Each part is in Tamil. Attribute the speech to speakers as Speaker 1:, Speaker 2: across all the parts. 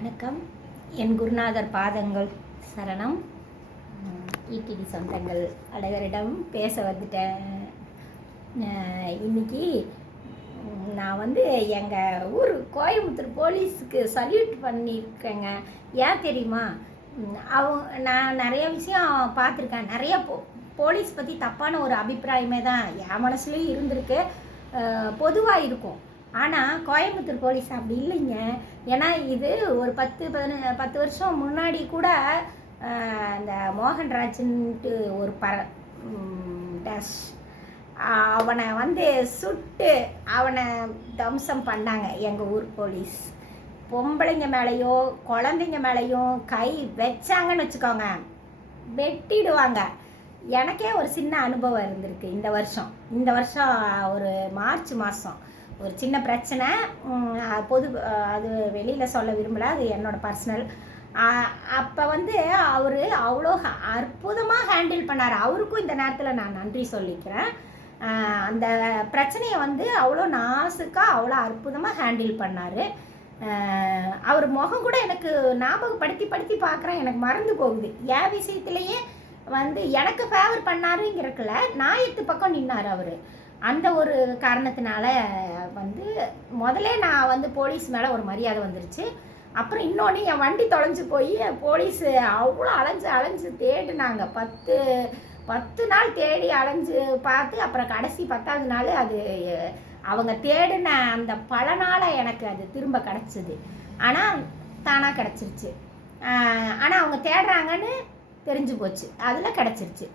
Speaker 1: வணக்கம். என் குருநாதர் பாதங்கள் சரணம். ஈடிடி சொந்தங்கள் அழகரிடம் பேச வந்துட்டேன். இன்னைக்கு நான் வந்து எங்கள் ஊர் கோயம்புத்தூர் போலீஸுக்கு சல்யூட் பண்ணியிருக்கேங்க. ஏன் தெரியுமா? அவங்க நான் நிறைய விஷயம் பார்த்துருக்கேன். நிறைய போ போலீஸ் பற்றி தப்பான ஒரு அபிப்பிராயமே தான் என் மனசுலேயும் இருந்திருக்கு. பொதுவாக இருக்கும். ஆனால் கோயம்புத்தூர் போலீஸ் அப்படி இல்லைங்க. ஏன்னா இது ஒரு பத்து பதின பத்து வருஷம் முன்னாடி கூட அஹ், அந்த மோகன்ராஜன்ட்டு ஒரு பர டேஷ். அவனை வந்து சுட்டு அவனை தம்சம் பண்ணாங்க எங்கள் ஊர் போலீஸ். பொம்பளைங்க மேலேயோ குழந்தைங்க மேலேயும் கை வச்சாங்கன்னு வச்சுக்கோங்க வெட்டிடுவாங்க. எனக்கே ஒரு சின்ன அனுபவம் இருந்திருக்கு இந்த வருஷம். இந்த வருஷம் ஒரு மார்ச் மாதம் ஒரு சின்ன பிரச்சனை. பொது அது வெளியில் சொல்ல விரும்பலை. அது என்னோட பர்சனல் அப்போ வந்து அவர் அவ்வளோ அற்புதமாக ஹேண்டில் பண்ணார். அவருக்கும் இந்த நேரத்தில் நான் நன்றி சொல்லிக்கிறேன். அந்த பிரச்சனையை வந்து அவ்வளோ நாசுக்காக அவ்வளோ அற்புதமாக ஹேண்டில் பண்ணார். அவர் முகம் கூட எனக்கு ஞாபகப்படுத்தி படுத்தி பார்க்குறேன். எனக்கு மறந்து போகுது. என் விஷயத்துலேயே வந்து எனக்கு ஃபேவர் நான் எத்து பக்கம் நின்னார் அவர். அந்த ஒரு காரணத்தினால வந்து முதல்ல நான் வந்து போலீஸ் மேலே ஒரு மரியாதை வந்துருச்சு. அப்புறம் இன்னொன்று என் வண்டி தொலைஞ்சு போய் போலீஸ் அவ்வளோ அலைஞ்சு அலைஞ்சு தேடினாங்க. பத்து பத்து நாள் தேடி அலைஞ்சு பார்த்து அப்புறம் கடைசி பத்தாவது நாள் அது அவங்க தேடின அந்த பலனால் எனக்கு அது திரும்ப கிடச்சிது. ஆனால் தானாக கிடச்சிருச்சு. ஆனால் அவங்க தேடுறாங்கன்னு தெரிஞ்சு போச்சு. அதில் கிடச்சிருச்சு.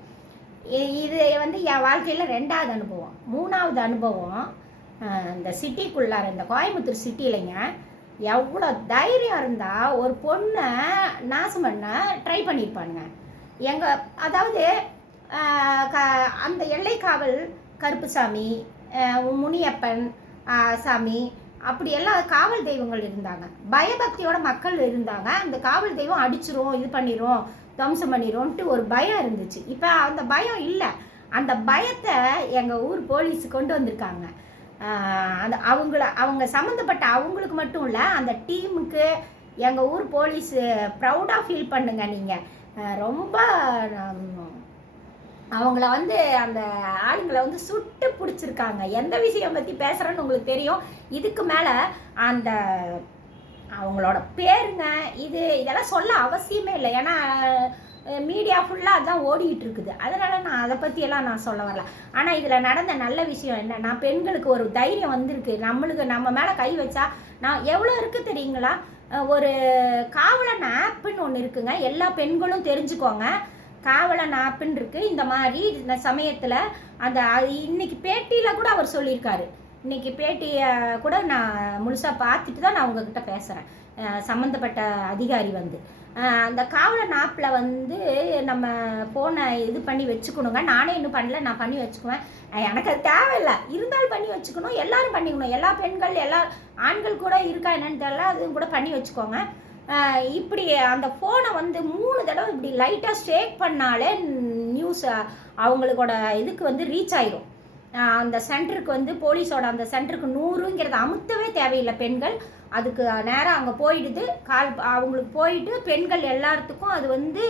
Speaker 1: இது வந்து என் வாழ்க்கையில் ரெண்டாவது அனுபவம். மூணாவது அனுபவம் இந்த சிட்டிக்குள்ளார இந்த கோயம்புத்தூர் சிட்டியிலைங்க எவ்வளோ தைரியம் இருந்தால் ஒரு பொண்ணை நாசம் பண்ண ட்ரை பண்ணியிருப்பானுங்க. எங்கள் அதாவது க அந்த எல்லைக்காவல் கருப்புசாமி முனியப்பன் சாமி அப்படி எல்லாம் காவல் தெய்வங்கள் இருந்தாங்க. பயபக்தியோட மக்கள் இருந்தாங்க. அந்த காவல் தெய்வம் அடிச்சிரும் இது பண்ணிடும் துவம்சம் பண்ணிடுவோம்ட்டு ஒரு பயம் இருந்துச்சு. இப்போ அந்த பயம் இல்லை. அந்த பயத்தை எங்கள் ஊர் போலீஸ் கொண்டு வந்திருக்காங்க. அந்த அவங்கள அவங்க சம்மந்தப்பட்ட அவங்களுக்கு மட்டும் இல்லை அந்த டீமுக்கு எங்கள் ஊர் போலீஸ் ப்ரௌடாக ஃபீல் பண்ணுங்க நீங்கள் ரொம்ப அவங்கள வந்து அந்த ஆளுங்களை வந்து சுட்டு பிடிச்சிருக்காங்க. எந்த விஷயம் பற்றி பேசுகிறேன்னு உங்களுக்கு தெரியும். இதுக்கு மேலே அந்த அவங்களோட பேருங்க. இது இதெல்லாம் சொல்ல அவசியமே இல்லை. ஏன்னா மீடியா ஃபுல்லாக அதான் ஓடிக்கிட்டு இருக்குது அதனால் நான் அதை பற்றியெல்லாம் நான் சொல்ல வரல. ஆனால் இதில் நடந்த நல்ல விஷயம் என்னன்னா பெண்களுக்கு ஒரு தைரியம் வந்திருக்கு. நம்மளுக்கு நம்ம மேலே கை வச்சா நான் எவ்வளோ இருக்குது தெரியுங்களா? ஒரு காவலன் ஆப்புன்னு ஒன்று இருக்குங்க. எல்லா பெண்களும் தெரிஞ்சுக்கோங்க. காவலன் ஆப்புன்னு இருக்குது இந்த மாதிரி இந்த சமயத்தில் அந்த இன்னைக்கு பேட்டியில் கூட அவர் சொல்லியிருக்காரு. இன்னைக்கு பேட்டியை கூட நான் முழுசாக பார்த்துட்டு தான் நான் உங்ககிட்ட பேசுகிறேன் சம்மந்தப்பட்ட அதிகாரி வந்து. அந்த காவலன் ஆப்பில் வந்து நம்ம ஃபோனை இது பண்ணி வச்சுக்கணுங்க. நானே இன்னும் பண்ணல நான் பண்ணி வச்சுக்குவேன். எனக்கு அது தேவையில்லை. இருந்தாலும் பண்ணி வச்சுக்கணும். எல்லாரும் பண்ணிக்கணும். எல்லா பெண்கள் எல்லா ஆண்கள் கூட இருக்கா என்னன்னு தெரியல. அதுவும் கூட பண்ணி வச்சுக்கோங்க. இப்படி அந்த ஃபோனை வந்து மூணு தடவை இப்படி லைட்டாக ஷேக் பண்ணாலே நியூஸ் அவங்களுக்கோட இதுக்கு வந்து ரீச் ஆயிரும். அந்த சென்டருக்கு வந்து போலீஸோட அந்த சென்டருக்கு நூறுங்கிறத அமுத்தவே தேவையில்லை பெண்கள். அதுக்கு நேரம் அங்கே போயிடுது. கால் அவங்களுக்கு போயிட்டு பெண்கள் எல்லாத்துக்கும் அது வந்து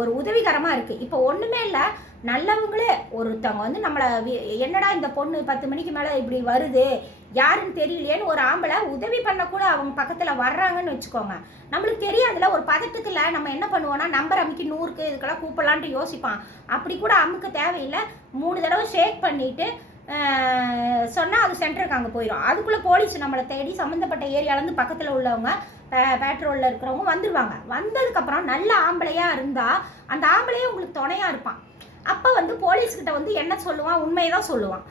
Speaker 1: ஒரு உதவிகரமாக இருக்குது இப்போ ஒன்றுமே இல்லை. நல்லவங்களே ஒருத்தவங்க வந்து நம்மளை என்னடா இந்த பொண்ணு பத்து மணிக்கு மேலே இப்படி வருது? யாருன்னு தெரியலையேன்னு ஒரு ஆம்பளை உதவி பண்ணக்கூட அவங்க பக்கத்தில் வர்றாங்கன்னு வச்சுக்கோங்க. நம்மளுக்கு தெரியாதுல ஒரு பதட்டத்தில் நம்ம என்ன பண்ணுவோம்னா நம்பர் அமுக்கி நூறுக்கு இதுக்கெல்லாம் கூப்பிடலான்ட்டு யோசிப்பான். அப்படி கூட அமுக்க தேவையில்லை. மூணு தடவை ஷேக் பண்ணிவிட்டு சொன்னால் அது சென்டருக்கு அங்கே போயிடும் அதுக்குள்ளே போலீஸ் நம்மளை தேடி சம்மந்தப்பட்ட ஏரியாலேருந்து பக்கத்தில் உள்ளவங்க பேட்ரோலில் இருக்கிறவங்க வந்துடுவாங்க வந்ததுக்கப்புறம் நல்ல ஆம்பளையாக இருந்தால் அந்த ஆம்பளையே உங்களுக்கு துணையாக இருப்பான். அப்போ வந்து போலீஸ்கிட்ட வந்து என்ன சொல்லுவான்? உண்மையை தான் சொல்லுவான்.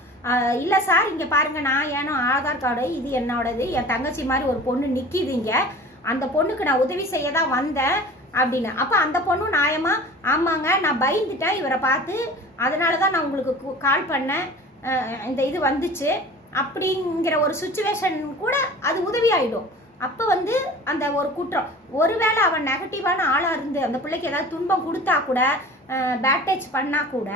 Speaker 1: இல்லை சார் இங்கே பாருங்கள் நான் ஏனோ ஆதார் கார்டு இது என்னோடது என் தங்கச்சி மாதிரி ஒரு பொண்ணு நிற்கிதுங்க அந்த பொண்ணுக்கு நான் உதவி செய்ய தான் வந்தேன் அப்படின்னு. அப்போ அந்த பொண்ணும் நியாயமாக ஆமாங்க நான் பயந்துட்டேன் இவரை பார்த்து. அதனால தான் நான் உங்களுக்கு கால் பண்ணேன். இந்த இது வந்துச்சு. அப்படிங்கிற ஒரு சுச்சுவேஷன் கூட அது உதவி ஆகிடும் அப்போ வந்து அந்த ஒரு குற்றம். ஒருவேளை அவன் நெகட்டிவான ஆளாக இருந்து அந்த பிள்ளைக்கு ஏதாவது துன்பம் கொடுத்தா கூட பேட் டச் பண்ணால் கூட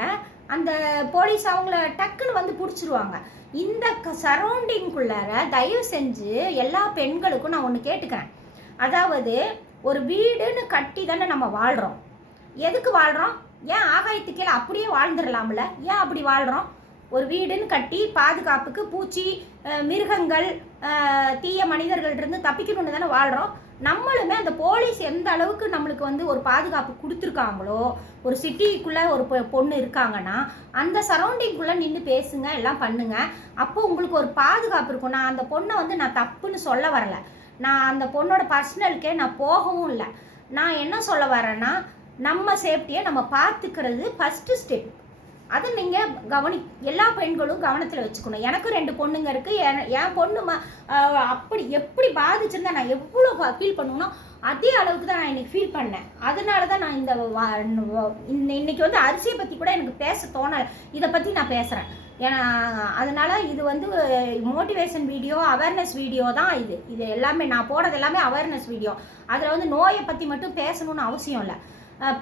Speaker 1: அந்த போலீஸ் அவங்கள டக்குன்னு வந்து பிடிச்சிருவாங்க. இந்த சரௌண்டிங்குள்ளார தயவு செஞ்சு எல்லா பெண்களுக்கும் நான் ஒன்று கேட்டுக்கிறேன். அதாவது ஒரு வீடுன்னு கட்டி தானே நம்ம வாழ்கிறோம் எதுக்கு வாழ்கிறோம் ஏன் ஆகாயத்துக்கீழே அப்படியே வாழ்ந்துடலாம்ல? ஏன் அப்படி வாழ்கிறோம் ஒரு வீடுன்னு கட்டி பாதுகாப்புக்கு பூச்சி மிருகங்கள் தீய தீய இருந்து தப்பிக்கணும்னு தானே வாழ்கிறோம் நம்மளுமே அந்த போலீஸ் எந்த அளவுக்கு நம்மளுக்கு வந்து ஒரு பாதுகாப்பு கொடுத்துருக்காங்களோ ஒரு சிட்டிக்குள்ளே ஒரு பொ- பொண்ணு இருக்காங்கன்னா அந்த சரௌண்டிங்குள்ளே நின்று பேசுங்க எல்லாம் பண்ணுங்க. அப்போ உங்களுக்கு ஒரு பாதுகாப்பு இருக்கும். நான் அந்த பொண்ணை வந்து நான் தப்புன்னு சொல்ல வரல. நான் அந்த பொண்ணோட பர்சனலுக்கே நான் போகவும் இல்லை. நான் என்ன சொல்ல வரேன்னா நம்ம சேஃப்டியை நம்ம பார்த்துக்கிறது ஃபஸ்ட்டு ஸ்டெப் அதை நீங்கள் கவனி எல்லா பெண்களும் கவனத்தில் வச்சுக்கணும். எனக்கும் ரெண்டு பொண்ணுங்க இருக்குது என் என் பொண்ணு ம அப்படி எப்படி பாதிச்சிருந்தா நான் எவ்வளோ ஃபீல் பண்ணுவேனோ அதே அளவுக்கு தான் நான் இன்னைக்கு ஃபீல் பண்ணேன். அதனால தான் நான் இந்த வா- இன்னைக்கு வந்து அரிசியை பற்றி கூட எனக்கு பேச தோணலை. இதை பற்றி நான் பேசுகிறேன் ஏன்னா அதனால் இது வந்து மோட்டிவேஷன் வீடியோ அவேர்னஸ் வீடியோ தான் இது. இது எல்லாமே நான் போடுறது எல்லாமே அவேர்னஸ் வீடியோ அதில் வந்து நோயை பற்றி மட்டும் பேசணும்னு அவசியம் இல்லை.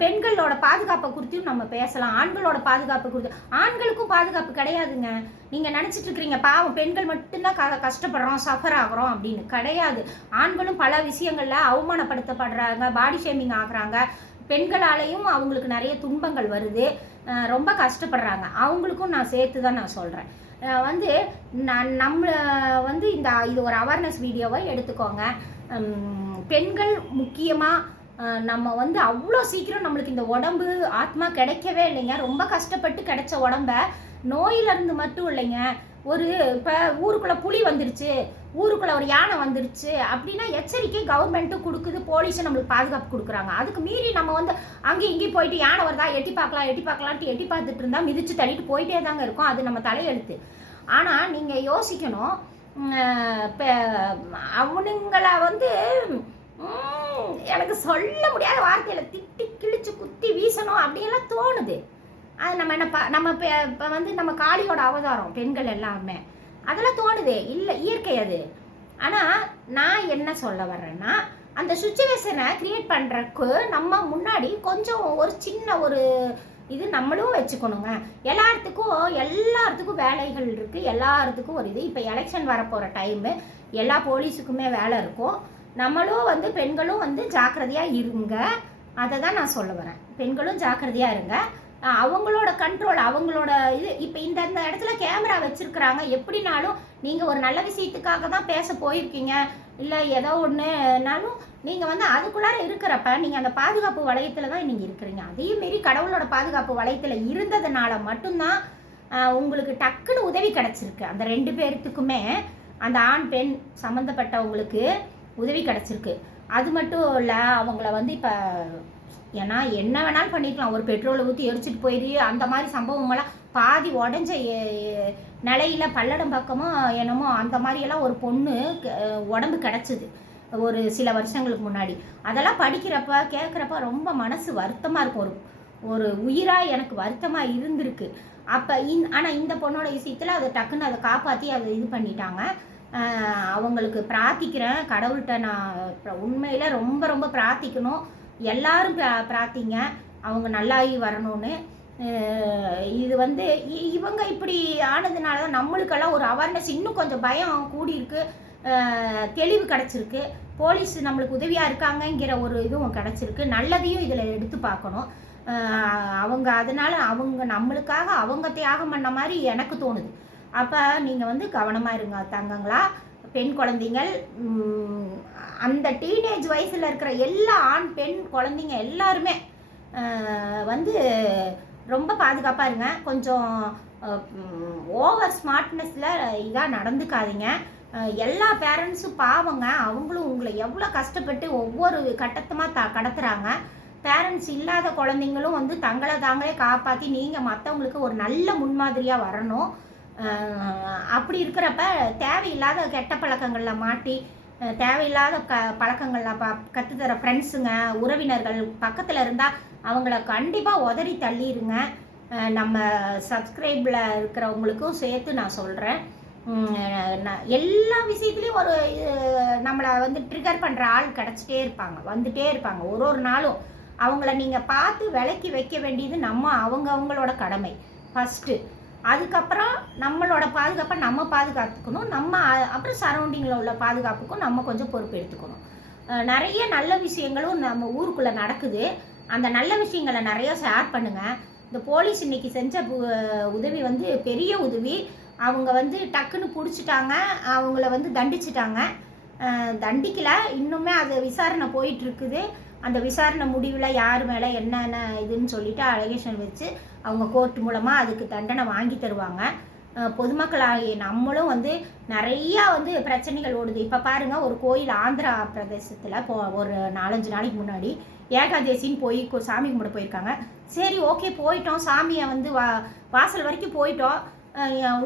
Speaker 1: பெண்களோட பாதுகாப்பை குறித்தும் நம்ம பேசலாம். ஆண்களோட பாதுகாப்பு குறித்து. ஆண்களுக்கும் பாதுகாப்பு கிடையாதுங்க. நீங்கள் நினச்சிட்டு இருக்கிறீங்க பாவம் பெண்கள் மட்டும்தான் க கஷ்டப்படுறோம் சஃபர் ஆகுறோம் அப்படின்னு. கிடையாது. ஆண்களும் பல விஷயங்களில் அவமானப்படுத்தப்படுறாங்க பாடி ஷேமிங் ஆகுறாங்க. பெண்களாலேயும் அவங்களுக்கு நிறைய துன்பங்கள் வருது. ரொம்ப கஷ்டப்படுறாங்க. அவங்களுக்கும் நான் சேர்த்து தான் நான் சொல்கிறேன் வந்து நான் நம்மளை வந்து இந்த இது ஒரு அவேர்னஸ் வீடியோவை எடுத்துக்கோங்க. பெண்கள் முக்கியமாக நம்ம வந்து அவ்வளோ சீக்கிரம் நம்மளுக்கு இந்த உடம்பு ஆத்மா கிடைக்கவே இல்லைங்க. ரொம்ப கஷ்டப்பட்டு கிடைச்ச உடம்ப நோயிலிருந்து மட்டும் இல்லைங்க. ஒரு இப்போ ஊருக்குள்ளே புலி வந்துருச்சு ஊருக்குள்ளே ஒரு யானை வந்துருச்சு அப்படின்னா எச்சரிக்கை கவர்மெண்ட்டும் கொடுக்குது போலீஸும் நம்மளுக்கு பாதுகாப்பு கொடுக்குறாங்க. அதுக்கு மீறி நம்ம வந்து அங்கேயும் இங்கேயும் போயிட்டு யானை வருதா எட்டி பார்க்கலாம் எட்டி பார்க்கலான்ட்டு எட்டி பார்த்துட்டு இருந்தால் மிதிச்சு தள்ளிட்டு போயிட்டே தாங்க இருக்கும். அது நம்ம தலையெழுத்து. ஆனால் நீங்கள் யோசிக்கணும் இப்போ அவனுங்களை வந்து எனக்கு சொல்ல முடியாத வார்த்தையில் திட்டி கிழிச்சு குத்தி வீசணும் அப்படின்லாம் தோணுது. அது நம்ம என்ன ப- நம்ம இப்போ வந்து நம்ம காளியோட அவதாரம் பெண்கள் எல்லாமே. அதெல்லாம் தோணுது. இல்லை இயற்கை அது. ஆனால் நான் என்ன சொல்ல வர்றேன்னா அந்த சுச்சுவேஷனை கிரியேட் பண்ணுறக்கு நம்ம முன்னாடி கொஞ்சம் ஒரு சின்ன ஒரு இது நம்மளும் வச்சுக்கணுங்க. எல்லாத்துக்கும் எல்லாத்துக்கும் வேலைகள் இருக்குது எல்லாத்துக்கும் ஒரு இது. இப்போ எலெக்ஷன் வரப்போகிற டைமு எல்லா போலீஸுக்குமே வேலை இருக்கும். நம்மளும் வந்து பெண்களும் வந்து ஜாக்கிரதையாக இருங்க. அதை தான் நான் சொல்ல வரேன். பெண்களும் ஜாக்கிரதையாக இருங்க. அவங்களோட கண்ட்ரோல் அவங்களோட இது இப்போ இந்த இந்த இடத்துல கேமரா வச்சுருக்குறாங்க. எப்படினாலும் நீங்கள் ஒரு நல்ல விஷயத்துக்காக தான் பேச போயிருக்கீங்க. இல்லை ஏதோ ஒன்றுனாலும் நீங்கள் வந்து அதுக்குள்ளார இருக்கிறப்ப நீங்கள் அந்த பாதுகாப்பு வளையத்தில் தான் நீங்கள் இருக்கிறீங்க. அதேமாரி கடவுளோட பாதுகாப்பு வளையத்தில் இருந்ததுனால மட்டும்தான் உங்களுக்கு டக்குன்னு உதவி கிடச்சிருக்கு. அந்த ரெண்டு பேர்த்துக்குமே அந்த ஆண் பெண் சம்மந்தப்பட்டவங்களுக்கு உதவி கிடச்சிருக்கு. அது மட்டும் இல்லை அவங்கள வந்து இப்போ ஏன்னா என்ன வேணாலும் பண்ணிக்கலாம். ஒரு பெட்ரோலை ஊற்றி எரிச்சிட்டு போயிடு அந்த மாதிரி சம்பவங்கள்லாம் பாதி உடஞ்ச எ- நிலையில பல்லடம் பக்கமும் என்னமோ அந்த மாதிரியெல்லாம் ஒரு பொண்ணு உடம்பு கிடச்சிது. ஒரு சில வருஷங்களுக்கு முன்னாடி. அதெல்லாம் படிக்கிறப்ப கேட்குறப்ப ரொம்ப மனசு வருத்தமாக இருக்கும். ஒரு ஒரு உயிராக எனக்கு வருத்தமாக இருந்திருக்கு. அப்போ இந் ஆனால் இந்த பொண்ணோட விஷயத்தில் அதை டக்குன்னு அதை காப்பாற்றி அதை இது பண்ணிட்டாங்க. அவங்களுக்கு பிரார்த்திக்கிறேன். கடவுள்கிட்ட நான் உண்மையில் ரொம்ப ரொம்ப பிரார்த்திக்கணும். எல்லாரும் பிரா- பிரார்த்திங்க. அவங்க நல்லாகி வரணும்னு. இது வந்து இ- இவங்க இப்படி ஆனதுனால தான் நம்மளுக்கெல்லாம் ஒரு அவேர்னஸ் இன்னும் கொஞ்சம் பயம் கூடியிருக்கு. தெளிவு கிடச்சிருக்கு. போலீஸ் நம்மளுக்கு உதவியாக இருக்காங்கங்கிற ஒரு இதுவும் கிடச்சிருக்கு. நல்லதையும் இதில் எடுத்து பார்க்கணும். அவங்க அதனால் அவங்க நம்மளுக்காக அவங்க தியாகம் பண்ண மாதிரி எனக்கு தோணுது. அப்போ நீங்கள் வந்து கவனமாக இருங்க தங்கங்களா. பெண் குழந்தைங்கள் அந்த டீனேஜ் வயசில் இருக்கிற எல்லா ஆண் பெண் குழந்தைங்க எல்லாருமே வந்து ரொம்ப பாதுகாப்பாக இருங்க. கொஞ்சம் ஓவர் ஸ்மார்ட்னஸில் இதாக நடந்துக்காதீங்க. எல்லா பேரண்ட்ஸும் பாவங்க. அவங்களும் உங்களை எவ்வளோ கஷ்டப்பட்டு ஒவ்வொரு கட்டத்தமாக த கடத்துகிறாங்க பேரண்ட்ஸ் இல்லாத குழந்தைங்களும் வந்து தங்களை தாங்களே காப்பாற்றி நீங்கள் மற்றவங்களுக்கு ஒரு நல்ல முன்மாதிரியாக வரணும். அப்படி இருக்கிறப்ப தேவையில்லாத கெட்ட பழக்கங்களில் மாட்டி தேவையில்லாத க பழக்கங்களில் ப கற்றுத்தர ஃப்ரெண்ட்ஸுங்க உறவினர்கள் பக்கத்தில் இருந்தால் அவங்கள கண்டிப்பாக உதறி தள்ளிடுங்க நம்ம சப்ஸ்கிரைபில் இருக்கிறவங்களுக்கும் சேர்த்து நான் சொல்கிறேன் எல்லா விஷயத்துலேயும் ஒரு நம்மளை வந்து ட்ரிகர் பண்ணுற ஆள் கிடச்சிட்டே இருப்பாங்க வந்துட்டே இருப்பாங்க. ஒரு ஒரு நாளும் அவங்கள நீங்கள் பார்த்து விலக்கி வைக்க வேண்டியது நம்ம அவங்க அவங்களோட கடமை. ஃபஸ்ட்டு அதுக்கப்புறம் நம்மளோட பாதுகாப்பை நம்ம பாதுகாத்துக்கணும். நம்ம அப்புறம் சரௌண்டிங்கில் உள்ள பாதுகாப்புக்கும் நம்ம கொஞ்சம் பொறுப்பு எடுத்துக்கணும். நிறைய நல்ல விஷயங்களும் நம்ம ஊருக்குள்ளே நடக்குது. அந்த நல்ல விஷயங்களை நிறைய ஷேர் பண்ணுங்கள் இந்த போலீஸ் இன்னைக்கு செஞ்ச பு- உதவி வந்து பெரிய உதவி. அவங்க வந்து டக்குன்னு பிடிச்சிட்டாங்க. அவங்கள வந்து தண்டிச்சிட்டாங்க. தண்டிக்கலை. இன்னுமே அது விசாரணை போயிட்டுருக்குது இருக்குது. அந்த விசாரணை முடிவில் யார் மேலே என்னென்ன இதுன்னு சொல்லிட்டு அலிகேஷன் வச்சு அவங்க கோர்ட் மூலமாக அதுக்கு தண்டனை வாங்கி தருவாங்க. பொதுமக்களாகிய நம்மளும் வந்து நிறையா வந்து பிரச்சனைகள் ஓடுது. இப்போ பாருங்கள் ஒரு கோயில் ஆந்திரா பிரதேசத்தில் போ ஒரு நாலஞ்சு நாளைக்கு முன்னாடி ஏகாதேசின்னு போய் சாமி கும்பிட போயிருக்காங்க. சரி ஓகே போயிட்டோம். சாமியை வந்து வா வாசல் வரைக்கும் போயிட்டோம்.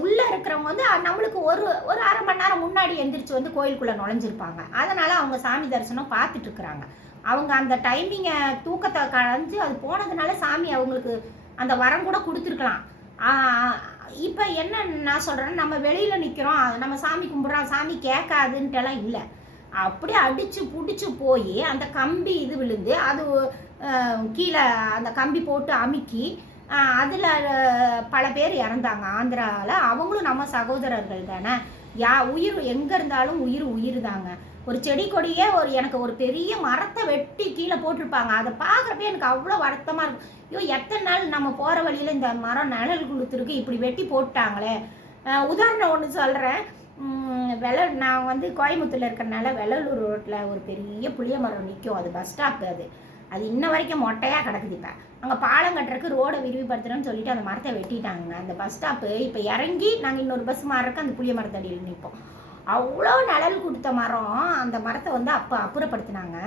Speaker 1: உள்ளே இருக்கிறவங்க வந்து நம்மளுக்கு ஒரு ஒரு அரை மணி நேரம் முன்னாடி எந்திரிச்சு வந்து கோயிலுக்குள்ளே நுழைஞ்சிருப்பாங்க. அதனால் அவங்க சாமி தரிசனம் பார்த்துட்டு இருக்கிறாங்க. அவங்க அந்த டைமிங்கை தூக்கத்தை களைஞ்சு அது போனதுனால சாமி அவங்களுக்கு அந்த வரம் கூட கொடுத்துருக்கலாம். இப்போ என்ன நான் சொல்கிறேன்னா நம்ம வெளியில் நிற்கிறோம் நம்ம சாமி கும்பிட்றோம். சாமி கேட்காதுன்ட்டுலாம் இல்லை. அப்படியே அடித்து பிடிச்சி போய் அந்த கம்பி இது விழுந்து அது கீழே அந்த கம்பி போட்டு அமுக்கி அதில் பல பேர் இறந்தாங்க. ஆந்திராவில் அவங்களும் நம்ம சகோதரர்கள் தானே. யா உயிர் எங்கே இருந்தாலும் உயிர் உயிர் தாங்க ஒரு செடி கொடியே ஒரு எனக்கு ஒரு பெரிய மரத்தை வெட்டி கீழே போட்டிருப்பாங்க. அதை பார்க்குறப்ப எனக்கு அவ்வளோ வருத்தமாக இருக்கும் ஐயோ எத்தனை நாள் நம்ம போகிற வழியில் இந்த மரம் நிழல் கொடுத்துருக்கு இப்படி வெட்டி போட்டாங்களே. உதாரணம் ஒன்று சொல்கிறேன் வெள்ள நான் வந்து கோயம்புத்தூரில் இருக்கிறனால வெள்ளலூர் ரோட்டில் ஒரு பெரிய புளிய மரம் நிற்கும் அது பஸ் ஸ்டாப் அது. அது இன்ன வரைக்கும் மொட்டையாக கிடக்குது இப்போ. அங்கே பாலம் கட்டுறதுக்கு ரோடை விரிவுபடுத்துறேன்னு சொல்லிட்டு அந்த மரத்தை வெட்டிட்டாங்க. அந்த பஸ் ஸ்டாப்பு இப்போ இறங்கி நாங்கள் இன்னொரு பஸ் மாறுறக்கு அந்த புளிய மரத்தடியில் நிற்போம் அவ்வளோ நிழல் கொடுத்த மரம் அந்த மரத்தை வந்து அப்போ அப்புறப்படுத்தினாங்க.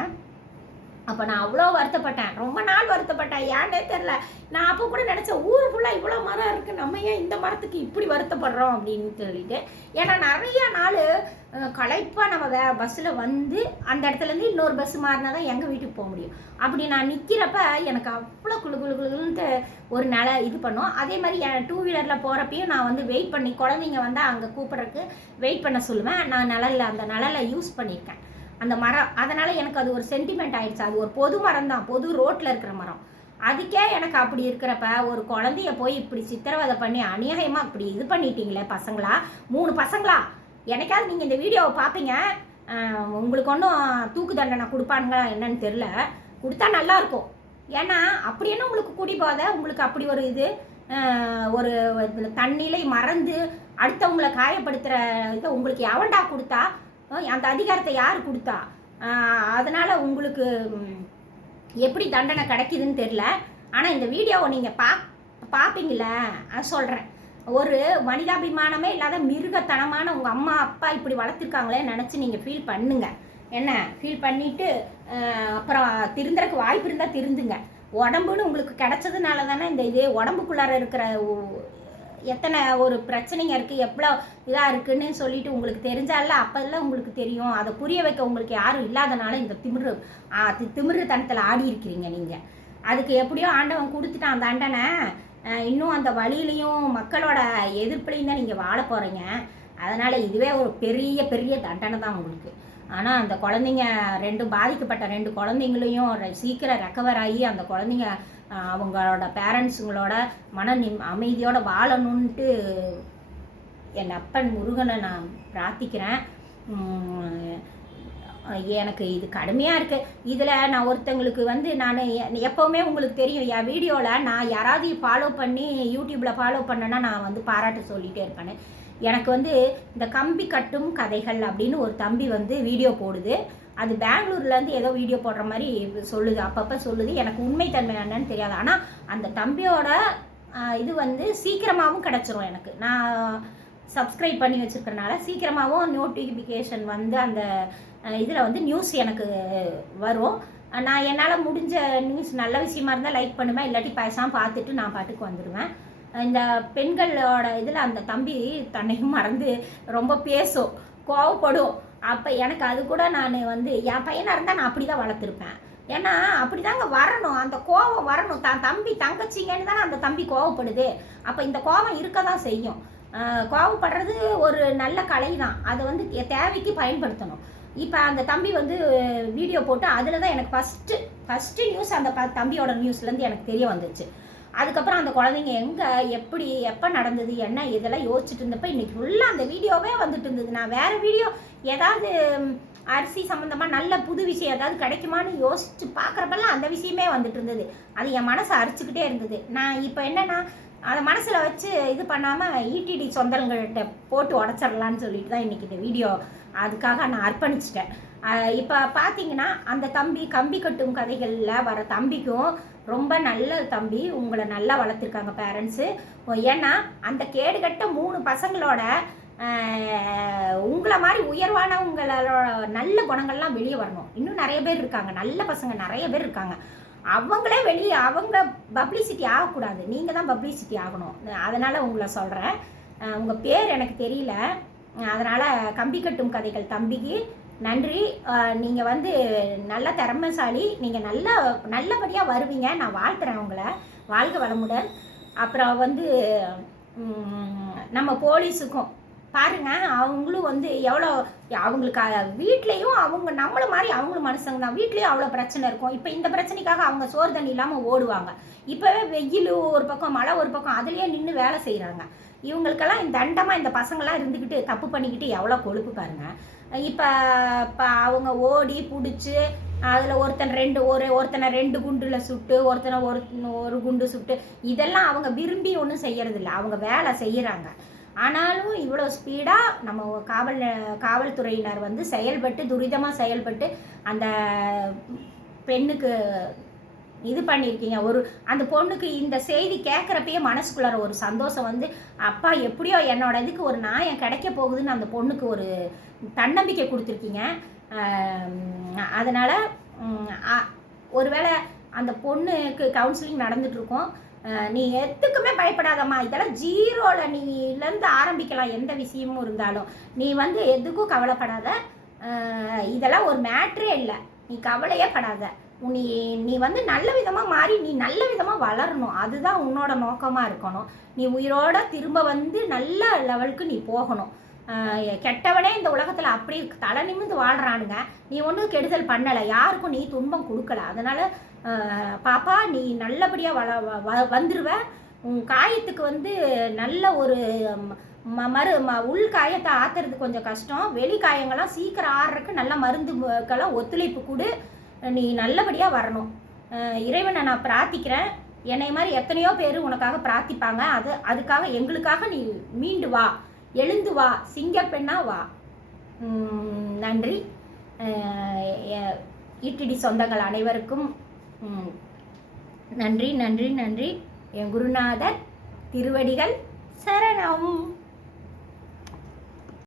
Speaker 1: அப்போ நான் அவ்வளோ வருத்தப்பட்டேன். ரொம்ப நாள் வருத்தப்பட்டேன். ஏன்னே தெரில நான் அப்போ கூட நினச்சேன் ஊர் ஃபுல்லாக இவ்வளோ மரம் இருக்குது நம்ம ஏன் இந்த மரத்துக்கு இப்படி வருத்தப்படுறோம் அப்படின்னு சொல்லிட்டு. ஏன்னா நிறைய நாள் களைப்பாக நம்ம வே பஸ்ஸில் வந்து அந்த இடத்துலேருந்து இன்னொரு பஸ் மாறினா தான் எங்கள் வீட்டுக்கு போக முடியும். அப்படி நான் நிற்கிறப்ப எனக்கு அவ்வளோ குழு குழு குழுன்ட்டு ஒரு நில இது பண்ணும். அதே மாதிரி என் டூ வீலரில் போகிறப்பையும் நான் வந்து வெயிட் பண்ணி குழந்தைங்க வந்தால் அங்கே கூப்பிட்றதுக்கு வெயிட் பண்ண சொல்லுவேன். நான் நிழலில் அந்த நிழலை யூஸ் பண்ணியிருக்கேன். அந்த மரம் அதனால் எனக்கு அது ஒரு சென்டிமெண்ட் ஆயிடுச்சு. அது ஒரு பொது மரம் தான். பொது ரோட்டில் இருக்கிற மரம். அதுக்கே எனக்கு அப்படி இருக்கிறப்ப ஒரு குழந்தைய போய் இப்படி சித்திரவதை பண்ணி அநியாயமாக இப்படி இது பண்ணிட்டீங்களே பசங்களா? மூணு பசங்களா? எனக்காவது நீங்கள் இந்த வீடியோவை பார்ப்பீங்க. உங்களுக்கு ஒன்றும் தூக்கு தண்டனை கொடுப்பானுங்களா என்னன்னு தெரில கொடுத்தா நல்லா இருக்கும். ஏன்னா அப்படி என்ன உங்களுக்கு குடி போதை உங்களுக்கு அப்படி ஒரு இது ஒரு தண்ணிலை மறந்து அடுத்தவங்களை காயப்படுத்துகிற இதை உங்களுக்கு எவன்டா கொடுத்தா? அந்த அதிகாரத்தை யார் கொடுத்தா? அதனால் உங்களுக்கு எப்படி தண்டனை கிடைக்குதுன்னு தெரில ஆனால் இந்த வீடியோவை நீங்கள் பா பார்ப்பீங்கள அது சொல்கிறேன் ஒரு மனிதாபிமானமே இல்லாத மிருகத்தனமான உங்கள் அம்மா அப்பா இப்படி வளர்த்துருக்காங்களே நினச்சி நீங்கள் ஃபீல் பண்ணுங்க. என்ன? ஃபீல் பண்ணிவிட்டு அப்புறம் திருந்துறக்கு வாய்ப்பு இருந்தால் திருந்துங்க. உடம்புன்னு உங்களுக்கு கிடைச்சதுனால தானே இந்த இதே உடம்புக்குள்ளார இருக்கிற எத்தனை ஒரு பிரச்சனைங்க இருக்குது எவ்வளோ இதாக இருக்குன்னு சொல்லிட்டு உங்களுக்கு தெரிஞ்சால அப்போல்லாம் உங்களுக்கு தெரியும். அதை புரிய வைக்க உங்களுக்கு யாரும் இல்லாதனால இந்த திமிரு ஆ, திமிரு தனத்தில் ஆடி இருக்கிறீங்க நீங்கள் அதுக்கு எப்படியோ ஆண்டவன் கொடுத்துட்டான் தண்டனை அஹ், இன்னும் அந்த வழியிலையும் மக்களோட எதிர்ப்புலையும் தான் நீங்கள் வாழ போகிறீங்க அதனால் இதுவே ஒரு பெரிய பெரிய தண்டனை தான் உங்களுக்கு. ஆனால் அந்த குழந்தைங்க ரெண்டு பாதிக்கப்பட்ட ரெண்டு குழந்தைங்களையும் சீக்கிரம் ரெக்கவர் ஆகி அந்த குழந்தைங்க அவங்களோட பேரண்ட்ஸுங்களோட மன நிம் அமைதியோடு வாழணுன்ட்டு என் அப்பன் முருகனை நான் பிரார்த்திக்கிறேன். எனக்கு இது கடுமையாக இருக்குது இதில் நான் ஒருத்தங்களுக்கு வந்து நான் எப்போவுமே உங்களுக்கு தெரியும் என் வீடியோவில் நான் யாராவது ஃபாலோ பண்ணி யூடியூப்பில் ஃபாலோ பண்ணேன்னா நான் வந்து பாராட்டு சொல்லிகிட்டே இருப்பேன். எனக்கு வந்து இந்த கம்பி கட்டும் கதைகள் அப்படின்னு ஒரு தம்பி வந்து வீடியோ போடுது. அது பெங்களூர்லேருந்து ஏதோ வீடியோ போடுற மாதிரி சொல்லுது. அப்பப்போ சொல்லுது. எனக்கு உண்மைத்தன்மை என்னன்னு தெரியாது. ஆனால் அந்த தம்பியோட இது வந்து சீக்கிரமாகவும் கிடச்சிரும் எனக்கு. நான் சப்ஸ்கிரைப் பண்ணி வச்சுருக்கறனால சீக்கிரமாகவும் நோட்டிஃபிகேஷன் வந்து அந்த இதில் வந்து நியூஸ் எனக்கு வரும். நான் என்னால் முடிஞ்ச நியூஸ் நல்ல விஷயமா இருந்தால் லைக் பண்ணுவேன். இல்லாட்டி பேசாமல் பார்த்துட்டு நான் பாட்டுக்கு வந்துடுவேன் இந்த பெண்களோட இதில் அந்த தம்பி தன்னையும் மறந்து ரொம்ப பேசும் கோவப்படும். அப்போ எனக்கு அது கூட நான் வந்து என் பையனாக இருந்தால் நான் அப்படி தான் வளர்த்துருப்பேன். ஏன்னா அப்படி தாங்க வரணும். அந்த கோவம் வரணும். தான் தம்பி தங்கச்சிங்கன்னு தானே அந்த தம்பி கோவப்படுது. அப்போ இந்த கோவம் இருக்க தான் செய்யும் கோவப்படுறது ஒரு நல்ல கலை தான் அதை வந்து தே- தேவைக்கு பயன்படுத்தணும். இப்போ அந்த தம்பி வந்து வீடியோ போட்டு அதில் தான் எனக்கு ஃபஸ்ட்டு ஃபஸ்ட்டு நியூஸ் அந்த தம்பியோட நியூஸ்லேருந்து எனக்கு தெரிய வந்துச்சு. அதுக்கப்புறம் அந்த குழந்தைங்க எங்கே எப்படி எப்போ நடந்தது என்ன இதெல்லாம் யோசிச்சுட்டு இருந்தப்போ இன்னைக்கு ஃபுல்லாக அந்த வீடியோவே வந்துட்டு இருந்தது. நான் வேறு வீடியோ ஏதாவது அரிசி சம்மந்தமாக நல்ல புது விஷயம் ஏதாவது கிடைக்குமான்னு யோசிச்சு பார்க்குறப்பெல்லாம் அந்த விஷயமே வந்துட்டு இருந்தது. அது என் மனசை அரிச்சுக்கிட்டே இருந்தது. நான் இப்போ என்னென்னா அதை மனசில் வச்சு இது பண்ணாமல் ஈடிடி சொந்தங்கள்கிட்ட போட்டு உடச்சிடலான்னு சொல்லிட்டு தான் இன்றைக்கி இந்த வீடியோ அதுக்காக நான் அர்ப்பணிச்சிட்டேன். இப்போ பார்த்தீங்கன்னா அந்த தம்பி கம்பி கட்டும் கதைகளில் வர தம்பிக்கும் ரொம்ப நல்ல தம்பி உங்களை நல்லா வளர்த்துருக்காங்க பேரண்ட்ஸு ஏன்னா அந்த கேடுகட்ட மூணு பசங்களோட உங்களை மாதிரி உயர்வானவங்களோட நல்ல குணங்கள்லாம் வெளியே வரணும். இன்னும் நிறைய பேர் இருக்காங்க. நல்ல பசங்க நிறைய பேர் இருக்காங்க. அவங்களே வெளியே அவங்க பப்ளிசிட்டி ஆகக்கூடாது. நீங்கள் தான் பப்ளிசிட்டி ஆகணும். அதனால் உங்களை சொல்கிறேன் உங்கள் பேர் எனக்கு தெரியல. அதனால் கம்பி கட்டும் கதைகள் தம்பிக்கு. நன்றி. நீங்கள் வந்து நல்ல திறமைசாலி. நீங்கள் நல்லா நல்லபடியாக வருவீங்க. நான் வாழ்த்துறேன் உங்களை. வாழ்க வளமுடன். அப்புறம் வந்து நம்ம போலீஸுக்கும். பாருங்க அவங்களும் வந்து எவ்வளோ அவங்களுக்கு வீட்லேயும் அவங்க நம்மள மாதிரி அவங்களும் மனுஷங்க தான். வீட்லேயும் அவ்வளோ பிரச்சனை இருக்கும். இப்போ இந்த பிரச்சனைக்காக அவங்க சோறு தண்ணி இல்லாமல் ஓடுவாங்க. இப்போவே வெயில் ஒரு பக்கம் மழை ஒரு பக்கம் அதுலேயே நின்று வேலை செய்கிறாங்க இவங்களுக்கெல்லாம் இந்த தண்டமாக இந்த பசங்களாம் இருந்துக்கிட்டு தப்பு பண்ணிக்கிட்டு எவ்வளோ கொழுப்பு பாருங்கள் இப்போ இப்போ அவங்க ஓடி பிடிச்சி அதில் ஒருத்தன் ரெண்டு ஒரு ஒருத்தனை ரெண்டு குண்டில் சுட்டு ஒருத்தனை ஒரு ஒரு குண்டு சுட்டு இதெல்லாம் அவங்க விரும்பி ஒன்றும் செய்யறதில்ல. அவங்க வேலை செய்கிறாங்க ஆனாலும் இவ்வளோ ஸ்பீடாக நம்ம காவல் காவல்துறையினர் வந்து செயல்பட்டு துரிதமாக செயல்பட்டு அந்த பெண்ணுக்கு இது பண்ணியிருக்கீங்க ஒரு அந்த பொண்ணுக்கு இந்த செய்தி கேட்குறப்பயே மனசுக்குள்ளார ஒரு சந்தோஷம் வந்து அப்பா எப்படியோ என்னோட இதுக்கு ஒரு நாயம் கிடைக்க போகுதுன்னு அந்த பொண்ணுக்கு ஒரு தன்னம்பிக்கை கொடுத்துருக்கீங்க. அதனால் ஒருவேளை அந்த பொண்ணுக்கு கவுன்சிலிங் நடந்துட்டுருக்கோம். நீ எதுக்குமே பயப்படாதம்மா. இதெல்லாம் ஜீரோவில் நீலேருந்து ஆரம்பிக்கலாம். எந்த விஷயமும் இருந்தாலும். நீ வந்து எதுக்கும் கவலைப்படாத. இதெல்லாம் ஒரு மேட்ரே இல்லை. நீ கவலையே படாத. நீ நீ வந்து நல்ல விதமாக மாறி நீ நல்ல விதமாக வளரணும். அதுதான் உன்னோட நோக்கமாக இருக்கணும். நீ உயிரோட திரும்ப வந்து நல்ல லெவலுக்கு நீ போகணும். கெட்டவனே இந்த உலகத்தில் அப்படி தலை நிமிந்து வாழ்கிறானுங்க நீ ஒன்றும் கெடுதல் பண்ணலை. யாருக்கும் நீ துன்பம் கொடுக்கல. அதனால் பாப்பா நீ நல்லபடியாக வள வ- வ- உன் காயத்துக்கு வந்து நல்ல ஒரு ம மரு ம உள் காயத்தை ஆத்துறது கொஞ்சம் கஷ்டம். வெளி காயங்கள்லாம் சீக்கிரம் ஆடுறதுக்கு நல்ல மருந்துக்கெல்லாம் ஒத்துழைப்பு கொடு. நீ நல்லபடியாக வரணும். இறைவனை நான் பிரார்த்திக்கிறேன். என்னை மாதிரி எத்தனையோ பேர் உனக்காக பிரார்த்திப்பாங்க. அது அதுக்காக எங்களுக்காக நீ மீண்டு வா. எழுந்து வா. சிங்கப்பெண்ணா வா. நன்றி. அஹ் ஈட்டிடி சொந்தங்கள் அனைவருக்கும் நன்றி நன்றி நன்றி. என் குருநாதர் திருவடிகள் சரணம்.